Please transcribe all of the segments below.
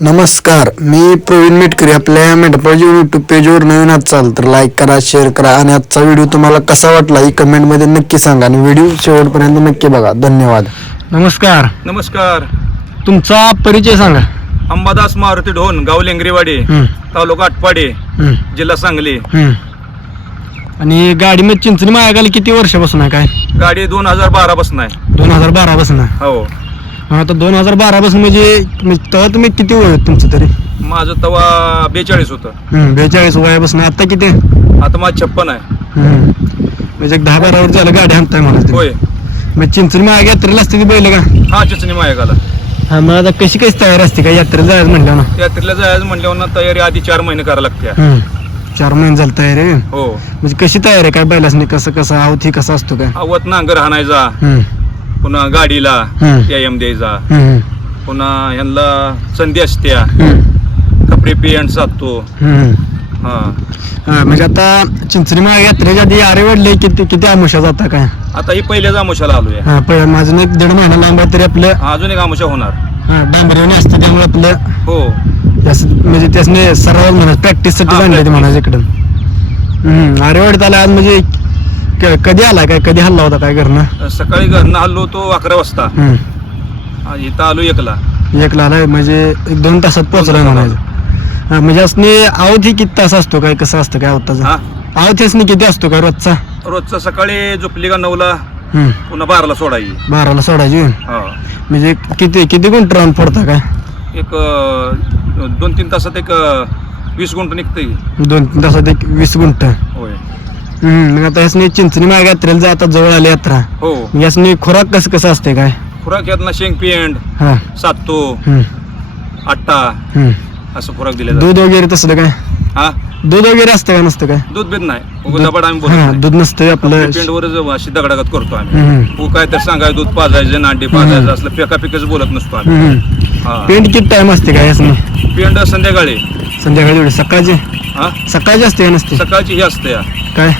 नमस्कार मी प्रवीण मेटकरी आपल्या मेटपाजी यूट्यूब पेजवर नवीन असाल तर लाईक करा शेअर करा आणि आजचा व्हिडिओ तुम्हाला कसा वाटला ही कमेंटमध्ये नक्की सांगा आणि व्हिडिओ शेवटपर्यंत नक्की बघा. धन्यवाद. नमस्कार. नमस्कार. तुमचा परिचय सांगा. अंबादास मारुती ढोन गाव लेंगरेवाडी तालुका आटपाडी जिल्हा सांगली. हं. आणि गाडीमध्ये चिंचणी मागायला किती वर्षापासून आहे? काय? गाडी दोन हजार बारा पासून आहे. दोन हजार बारा पासून आहे. हो. आता दोन हजार बारा पासून म्हणजे म्हणजे तेव्हा तुम्ही किती वय होत तुमचं तरी? माझं तवा बेचाळीस होतं. हं, बेचाळीस वयापासून. आता किती? आता माझं छप्पन आहे. हं. म्हणजे एक दहा बारा वर्ष झालं गाडी आणताय मला होय. मग चिंचणी मागे यात्रेला असते ती बैल का? हा चिचणी मायकाला हा मग आता कशी कशी तयारी असते का? यात्रेला जायचं म्हणलं ना? यात्रेला जायचं म्हणल्यावर ना तयारी आधी चार महिने करायला लागते. हं. चार महिने झालं तयारी आहे. हो. म्हणजे कशी तयारी आहे? काय बैलासनी कसं कसं? आवती कसा असतो काय? आवत नांगर हाणायचा. पुन्हा गाडीला हं. व्यायाम द्यायचा. पुन्हा ह्यांना संधी असत्या कपडे पेंट साधतो. हं. हा. हा, म्हणजे आता चिंचणी मागे यात्रेच्या आधी आरे वाढले किती किती आमुषा जाता काय? आता ही पहिल्याच आमुशाला आलोय. हा पहिले माझं एक दीड महिना लांब आहे तरी आपलं. अजून एक आमुषा होणार. डांबरीने असते त्यामुळे आपलं. हो. म्हणजे त्यासने सराव म्हणा प्रॅक्टिससाठी हा, आणले ते practice. म्हणा इकडं हम्म आरे वाढत आला आज म्हणजे क- कधी आला काय कधी हल्ला होता? काय करणं सकाळी घरनं हल्लो तो अकरा वाजता. हम्म. इथं आलो एकला. एकला आलाय? म्हणजे एक दोन तासात पोहोचलाय तासात म्हणायचं. हा, म्हणजे असणे आवत ही किती तास असतो? काय कसं असतं? काय हा? आवत असणे किती असतो? काय रोजचा? रोजचा सकाळी झोपली का नऊला हम्म. पुन्हा बाराला सोडायची. बाराला सोडायची हा. म्हणजे किती किती गुंठ राऊंड पडता काय? एक अं, दोन तीन तासात एक अं, वीस गुंठ निघतंय. दोन तीन तासात एक वीस गुंठ. होय हम्म, मग आता यासनी चिंचणी मागे यात्रेला जा आता जवळ आली यात्रा. हो. यासनी खुराक कसं कसं असते काय? खुराक यातला शेंग पेंड हा. सातो हम्म, आट्टा हम्म. असं खुराक दिले जातं. दूध वगैरे तसलं काय? हा? दूध वगैरे असतं का नसतं काय? दूध बीत नाही. उगा दबाड आम्ही हा दूध नसतं आपलं. पेंडवर अशी दगडागत करतो आम्ही. हम्म, काय तर सांगायचं दूध पाजायचं नांडी पाजायचं असलं पेका पिकाच बोलत नसतो आम्ही. हम्म. हा. पेंट किती टाइम असते काय यासनी पेंड संध्याकाळी. संध्याकाळी एवढी सकाळची? हा? सकाळची असते का नसते? सकाळची ही असते. या, काय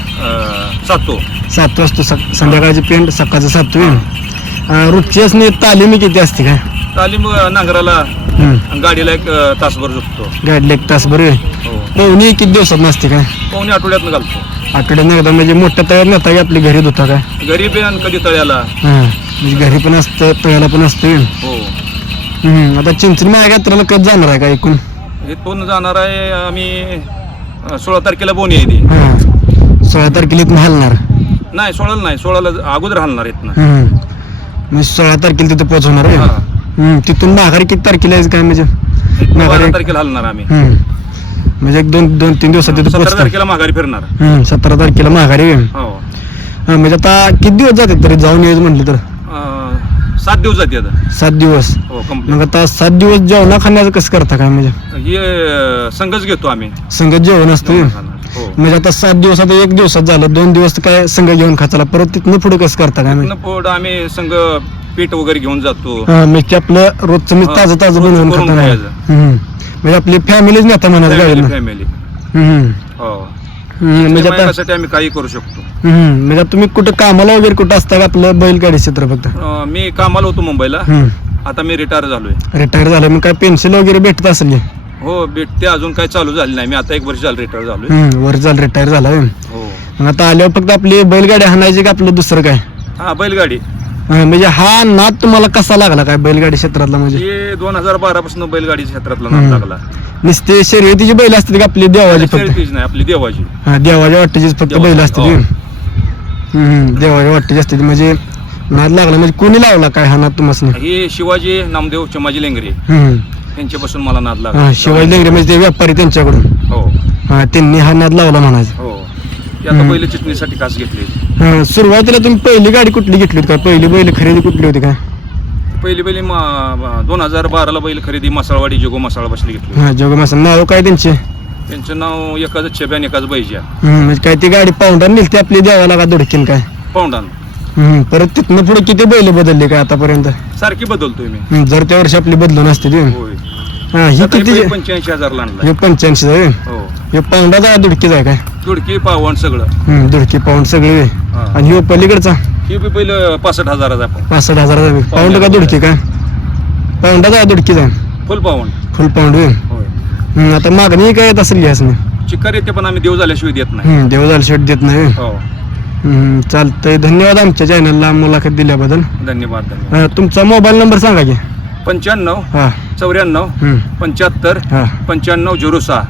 सातो. सात वाजता सक- संध्याकाळची पेंट सकाळचं सात होईल रोजची असणे तालीमी किती असते काय? तालीम अं, नांगराला हम्म. आणि गाडीला एक अं, तासभर झोपतो गाडीला एक तास बरं हो. पवनी किती दिवसात नसते काय? पावणे आठवड्यातनं घालतो. आठवड्यात एकदा म्हणजे मोठ्या तयार नेता की आपली घरी धुता काय? घरी बी आणि कधी तळ्याला. हा. म्हणजे घरी पण असतं तळ्याला पण असतं हो. हम्म. आता चिंचणी माझ्या यात्रेला कधी जाणार आहे का ऐकून इथून जाणार आहे आम्ही सोळा तारखेला बोनी आहे ती हा सोळा तारखेला इथून हलणार नाही सोळाला नाही सोळाला अगोदर हालणार इथनं हम्म. म्हणजे सोळा तारखेला तिथं पोहोचवणार आहे हा. हम्म. तिथून माघारी किती तारखेला यायचं काय म्हणजे माघारी तारखेला हलणार आम्ही हम्म. म्हणजे एक दोन दोन तीन दिवसात तिथं सतरा पोहोचतात तारखेला माघारी फिरणार हम्म. सतरा तारखेला माघारी आहे. हो हा, म्हणजे आता किती दिवस जातात तरी जाऊन यायचं म्हटलं तर सात दिवस जाते आता. सात दिवस? हो मग कंप्लीट आता सात दिवस जेवणा खाण्याचं कसं करता काय म्हणजे? हे संघच घेतो आम्ही. संगत जेवण असतं हो. म्हणजे आता सात दिवस आता एक दिवसात झालं दोन दिवस काय संघ घेऊन खाचाला परत तिथनं पुढे कसं करता काय म्हणजे? तिथनं पुढं आम्ही संघ पीठ वगैरे घेऊन जातो. हा म्हणजे ते आपलं रोजचं मी हा, ताजं ताजं बनवून करून खाता खायचं. हम्म. म्हणजे आपली फॅमिलीच नेता म्हणायचं गाडीनं फॅमिली हम्म. हो. हम्म, म्हणजे आता त्यासाठी आम्ही काही करू शकतो. हम्म. म्हणजे आता तुम्ही कुठं कामाला वगैरे कुठं असता का आपलं बैलगाडी क्षेत्र फक्त? अं, मी कामाला होतो मुंबईला. आता मी रिटायर झालोय. रिटायर झालं मग काय पेन्सिल वगैरे भेटत असेल की? हो भेटते. अजून काही चालू झाली नाही. मी आता एक वर्ष झालं रिटायर झालोय. हम्म, वर झालं रिटायर झाला होय. हो. मग आता आल्यावर फक्त आपली बैलगाडी हाणायची का आपलं दुसरं काय? हा बैलगाडी. हा, म्हणजे हा नाद तुम्हाला कसा लागला काय बैलगाडी क्षेत्रातला म्हणजे? हे दोन हजार बारा पासून बैलगाडी क्षेत्रातला. नाद लागला. नुसते शर्यतीची बैल असतात का? आपली देवाची फक्त. नाही आपली देवाची. हा देवाच्या वाटेचीच फक्त देवाची, बैल असते हो. देवाच्या वाटेची असते ती. म्हणजे नाद लागला. म्हणजे कोणी लावला काय हा नाद तुम्हाला हे शिवाजी नामदेव चमाजी लेंगरे. यांच्यापासून मला नाद लागला. हा शिवाजी लेंगरे म्हणजे ते व्यापारी त्यांच्याकडून. हो. हा त्यांनी हा नाद लावला म्हणायचं. हो. ते आता हम्म. चिटणीसाठी खास घेतले हा, सुरुवातीला तुम्ही पहिली गाडी कुठली घेतली होती काय पहिली बैल खरेदी कुठली होती काय पहिली पहिली दोन हजार बाराला बैल खरेदी मसाळवाडी जोगो मसाळा बसली घेतली. हा जोग मासा नाव काय त्यांचे? त्यांचं नाव एकाच छब्यान एकाच बैजा. हम्म, म्हणजे काय ती गाडी पाहुंडा नेलती आपली देवाला का धडकीन काय? पाऊंडान. परत तिथनं पुढे किती बैल बदलली काय आतापर्यंत? सारखी बदलतोय मी. जर त्या वर्षी आपली बदलून असते ती. हा किती पंच्याऐंशी हजार हे पंच्याऐंशी आहे हो. हे पाहुंडाचा दुडकीच आहे काय? तुडकी पावण सगळं. दुडकी पाऊंड सगळे. आणि ह्यो पलीकडचा? हे बी पहिलं पासष्ट हजाराचा पासष्ट हजाराचा पाऊंड का दुडकी काय? पाऊंडाचा दुडकीच. आहे फुल पावण फुल पाऊंड होय. होय. हम्म, आता मागणी काय येत असेल गॅस चिक्कार येते पण आम्ही देव झाल्याशिवाय देत नाही. देव झालं शेट देत नाही. हो. हम्म, चालतंय. धन्यवाद आमच्या चॅनलला मुलाखत दिल्याबद्दल. धन्यवाद धन्यवाद. अं, तुमचा मोबाईल नंबर सांगा की. पंच्याण्णव हा. चौऱ्याण्णव पंच्याहत्तर हा. पंच्याण्णव झिरो सहा.